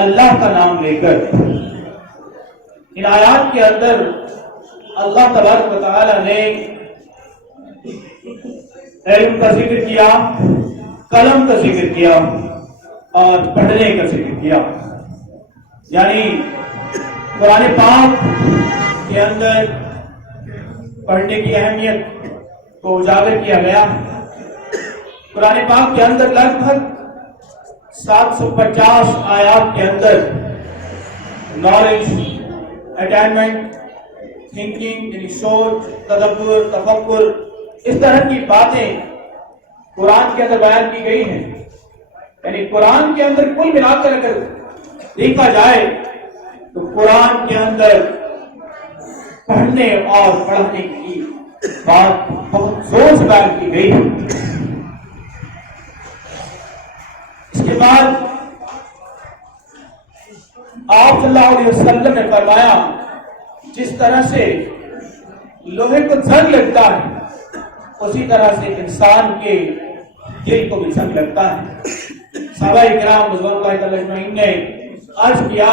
اللہ کا نام لے کر ان آیات کے اندر اللہ تبارک و تعالی نے علم کا ذکر کیا، قلم کا ذکر کیا اور پڑھنے کا ذکر کیا. یعنی قرآن پاک کے اندر پڑھنے کی اہمیت کو اجاگر کیا گیا. قرآن پاک کے اندر لگ بھگ 750 آیات کے اندر نالج، اٹینمنٹ، تھنکنگ یعنی سوچ، تدبر، تفکر، اس طرح کی باتیں قرآن کے اندر بیان کی گئی ہیں. یعنی قرآن کے اندر کل ملا کر اگر دیکھا جائے تو قرآن کے اندر پڑھنے اور پڑھانے کی بات بہت زور سے بیان کی گئی ہے. اس کے بعد آپ صلی اللہ علیہ وسلم نے فرمایا جس طرح سے لوہے کو زنگ لگتا ہے اسی طرح سے انسان کے دل کو بھی زنگ لگتا ہے. صحابہ کرام رضوان اللہ تعالی اجمعین نے عرض کیا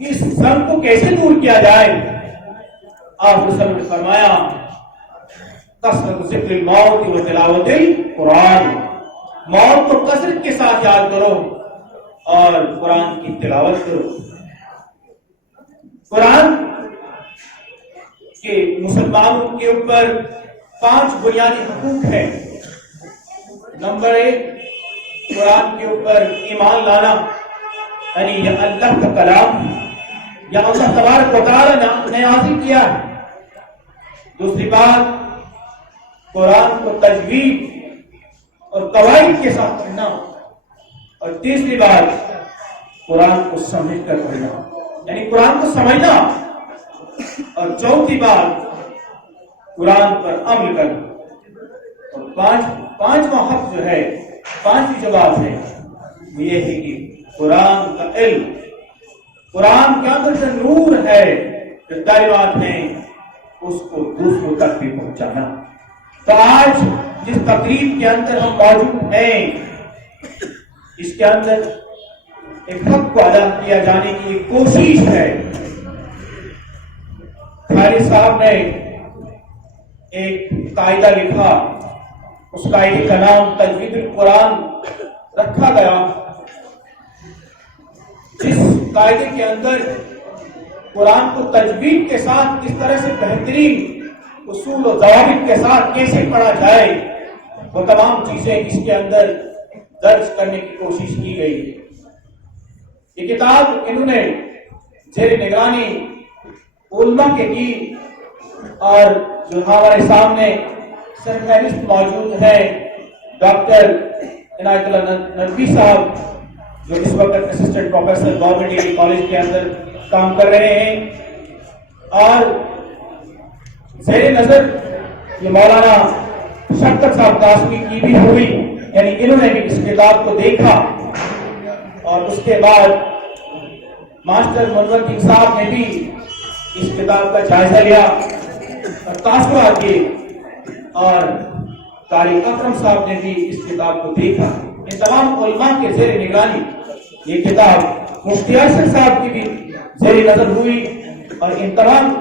اس زنگ کو کیسے دور کیا جائے؟ آپ وسلم نے فرمایا کثرت ذکر الموت و تلاوت القرآن، موت کو کثرت کے ساتھ یاد کرو اور قرآن کی تلاوت کرو. قرآن کے مسلمانوں کے اوپر 5 بنیادی حقوق ہیں. نمبر 1، قرآن کے اوپر ایمان لانا، یعنی یہ اللہ کا کلام یا اللہ تبارک و تعالی نے نازل کیا ہے. دوسری بات، قرآن کو تجوید اور قواعد کے ساتھ پڑھنا. اور تیسری بات، قرآن کو سمجھ کر پڑھنا، یعنی قرآن کو سمجھنا. اور چوتھی بات، قرآن پر عمل کرنا. اور پانچواں حق جو ہے، پانچویں جو بات ہے وہ یہ ہے کہ قرآن کا علم، قرآن کے اندر جو نور ہے، جو تعلیمات ہیں، اس کو دوسروں تک بھی پہنچانا. تو آج جس تقریب کے اندر ہم موجود ہیں اس کے اندر ایک حق کو ادا کیا جانے کی ایک کوشش ہے. خالد صاحب نے ایک قاعدہ لکھا، اس قاعدے کا نام تجوید القرآن رکھا گیا، جس قاعدے کے اندر قرآن کو تجوید کے ساتھ کس طرح سے بہترین اصول و ضوابط کے ساتھ کیسے پڑھا جائے وہ تمام چیزیں اس کے اندر درج کرنے کی کوشش کی گئی ہے. یہ کتاب انہوں نے زیر نگرانی علماء کے کی، اور جو ہمارے سامنے سرفہرست موجود ہے ڈاکٹر عنایت اللہ ندوی صاحب، جو اس وقت assistant professor government degree college کے اندر کام کر رہے ہیں. اور زیر نظر یہ مولانا شفقت صاحب قاسمی کی بھی ہوئی، یعنی انہوں نے بھی اس کتاب کو دیکھا. اور اس کے بعد ماسٹر منور الدین صاحب نے بھی اس کتاب کا جائزہ لیا اور تاثرات دیے، اور قاری اکرم صاحب نے بھی اس کتاب کو دیکھا. ان تمام علماء کے زیر نگرانی یہ کتاب مفتی ارشد صاحب کی بھی زیر نظر ہوئی، اور ان تمام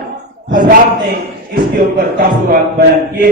حضرات نے اس کے اوپر تاثرات بیان کیے.